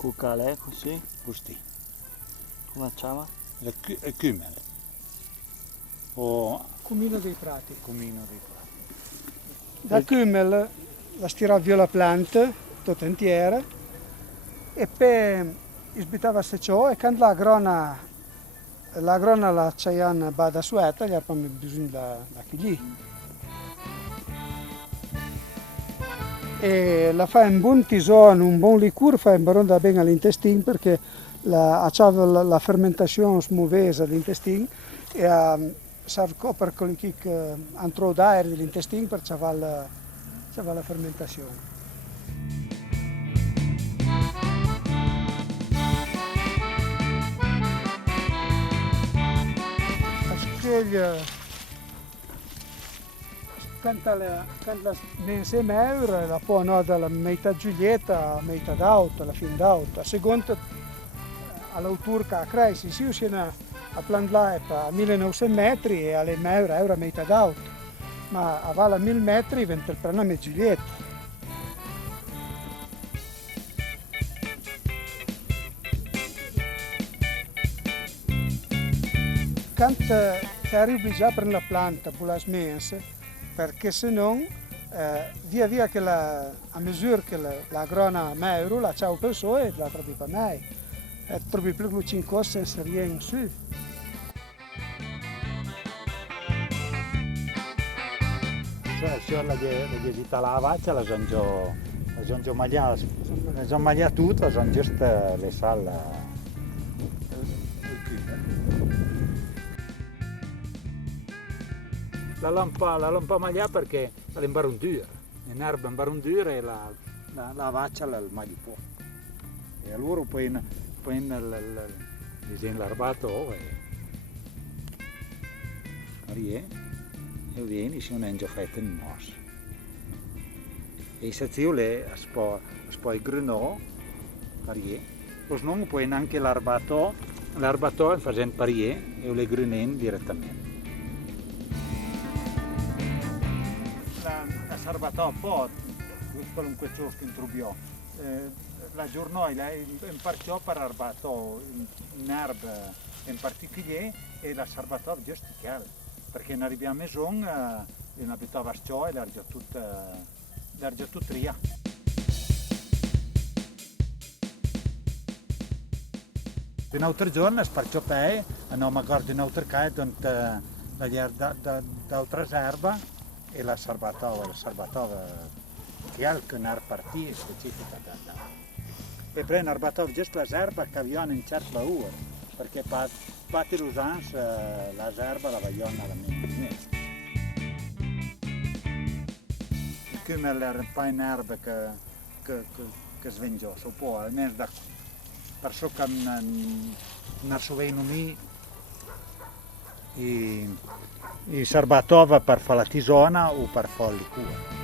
Cucale così, Questi, come facciamo? il cumel o Cumino dei prati. cumino dei prati. Da cumel la stirò via la pianta, tutta intera, e poi sbittava se ciò e quando la grona la c'aian bada sueta, gli abbiamo bisogno da chigli. E la fa in buon tisone, un buon liquore, fa imbaronda bene all'intestino perché la fermentazione smuovesa dell'intestino e serve per quelli che entrò d'aria dell'intestino per c'aveva la fermentazione. Quando la insieme euro la può andare dalla metà Giulietta a metà d'auto, alla fine d'auto, a seconda all'autur che cresce, se io a Plandlaip a 1900 metri e alle euro a metà d'auto, ma a Vala 1000 metri diventa il praname Giulietta. Quando ti arrivi già per la pianta, per la smense, perché se non, via via che a misura che la grona meuro, la ciao per so e la trovi per me. E trovi più che 5 senza rien su. Cioè, la vita la vaccia la sono già magliata, la sono magliata tutta, la sono giusto le sale. La lampa maglia perché è in barondura, in erba in barondura e la vaccia la maglia un po'. E allora poi l'arbato e vieni se non è già fatto in mossa. E se io le poi grunò, o se non poi anche l'arbato facendo parier e le grunen direttamente. La sarbatò un po', qualunque ciò che intrubiò. La giornata imparciò per arbato in erba in particolare e la sarbatò giusto chiaro, perché non arriviamo a maison, non abitava a ciò e l'ha già tutta via. Un altro giorno sparciò per non magari un altro caso d'altra erba e la sarbatava che non partì specifica. E poi arbatava giusto la erba che avevano in certa ora, perché pati l'usanza la erba la vogliono alla mente. Come era un po' in erba che svengiò, so può, almeno da perso che non soveno mi e sarbatova per fare la tisona o per fare il liquore.